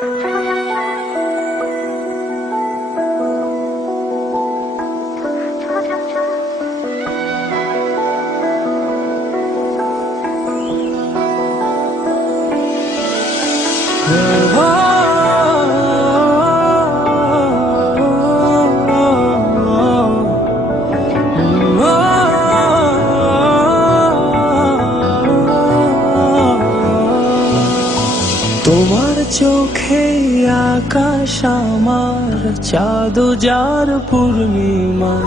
তোমার চোখে আকাশ আমার চাঁদ যার পূর্ণিমার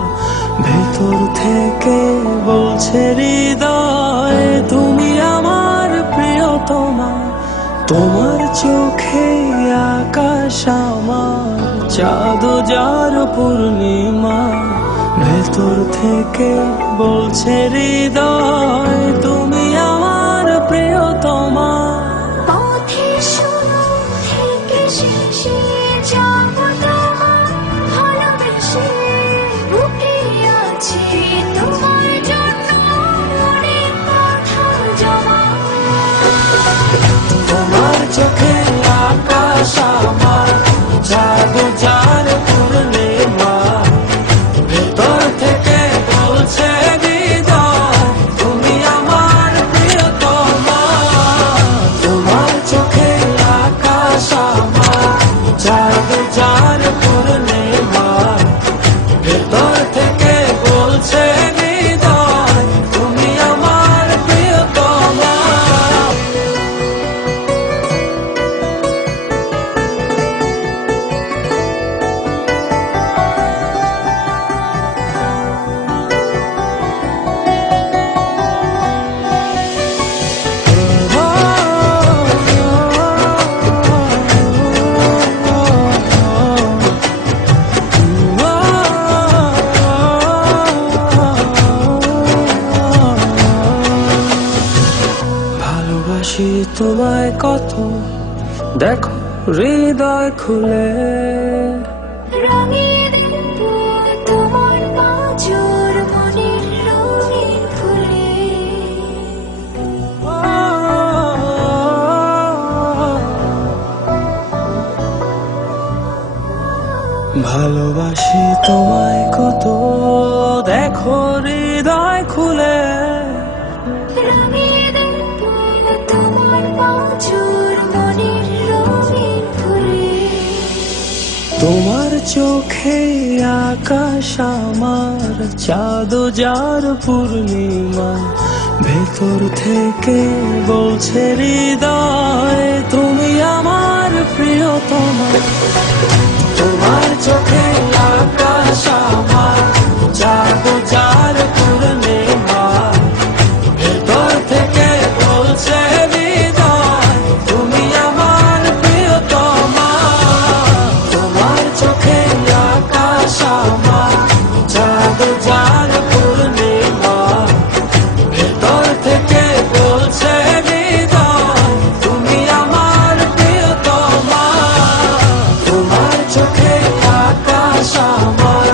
ভেতর থেকে বলছে হৃদয় তুমি আমার প্রিয়তমা। তোমার চোখে আকাশ আমার চাঁদ যার পূর্ণিমা ভেতর থেকে বলছে হৃদয় তুমি আমার প্রিয়তমা। তোমার চোখে আকাশ আমার চাঁদ যার পূর্ণিমা ভেতর থেকে বলছে হৃদয় তুমি আমার প্রিয়তমা। তোমার চোখে আকাশ আমার চাঁদ যার পূর্ণিমা ভেতর থেকে বলছে হৃদয় তুমি আমার প্রিয়তমা। ভালোবাসি তোমায় কত দেখো হৃদয় খুলে, তোমার পাঁজর মনের রঙিন ফুলে। ভালোবাসি তোমায় কত দেখো হৃদয় খুলে, তোমার পাঁজর মনের রঙিন ফুলে। তোমার চোখে আকাশ আমার চাঁদ যার পূর্ণিমা ভেতর থেকে বলছে হৃদয় তুমি আমার প্রিয়তমা। তোমার চোখে আকাশ আমার চাঁদ যার পূর্ণিমা ভেতর থেকে বলছে হৃদয় তুমি আমার প্রিয়তমা। তোমার চোখে আকাশ আমার চাঁদ যার পূর্ণিমা ভেতর থেকে বলছে হৃদয় তুমি আমার প্রিয়তমা। তোমার চোখে আকাশ আমার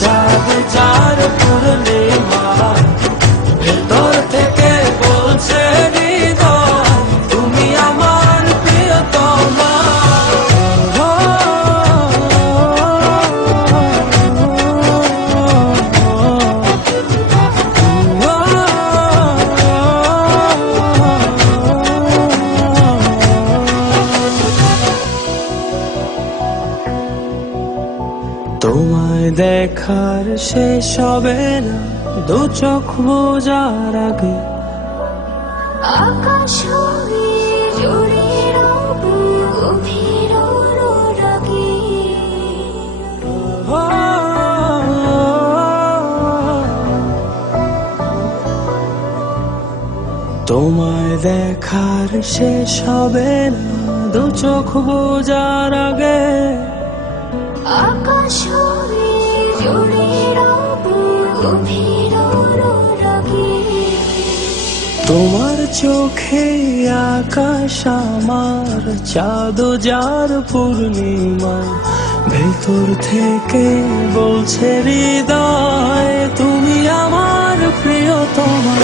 চাঁদ যার পূর্ণিমা ভেতর থেকে বলছে হৃদয় তুমি আমার প্রিয়তমা। তোমায় দেখার শেষ হবে না দু চোখ বোঝার আগে, আকাশ হয়ে জুড়ে রব গভীর অনুরাগে। তোমায় দেখার শেষ হবে না দু চোখ বোঝার আগে, আকাশ হয়ে জুড়ে রব গভীর অনুরাগে। তোমার চোখে আকাশ আমার চাঁদ যার পূর্ণিমা ভেতর থেকে বলছে হৃদয় তুমি আমার প্রিয়তমা।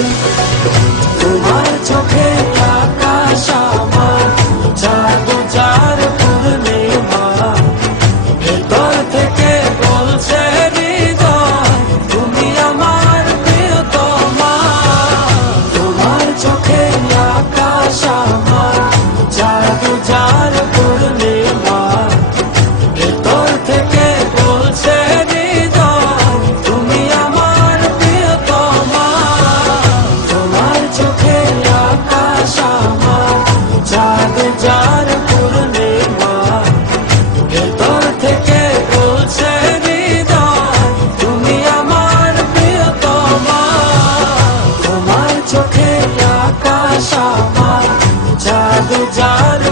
তোমার চোখে আকাশ আমার চাঁদ যার পূর্ণিমা যার পূর্ণিমা, ভেতর থেকে বলছে হৃদয় তুমি আমার প্রিয়তমা। তোমার চোখে আকাশ আমার, জাদু যার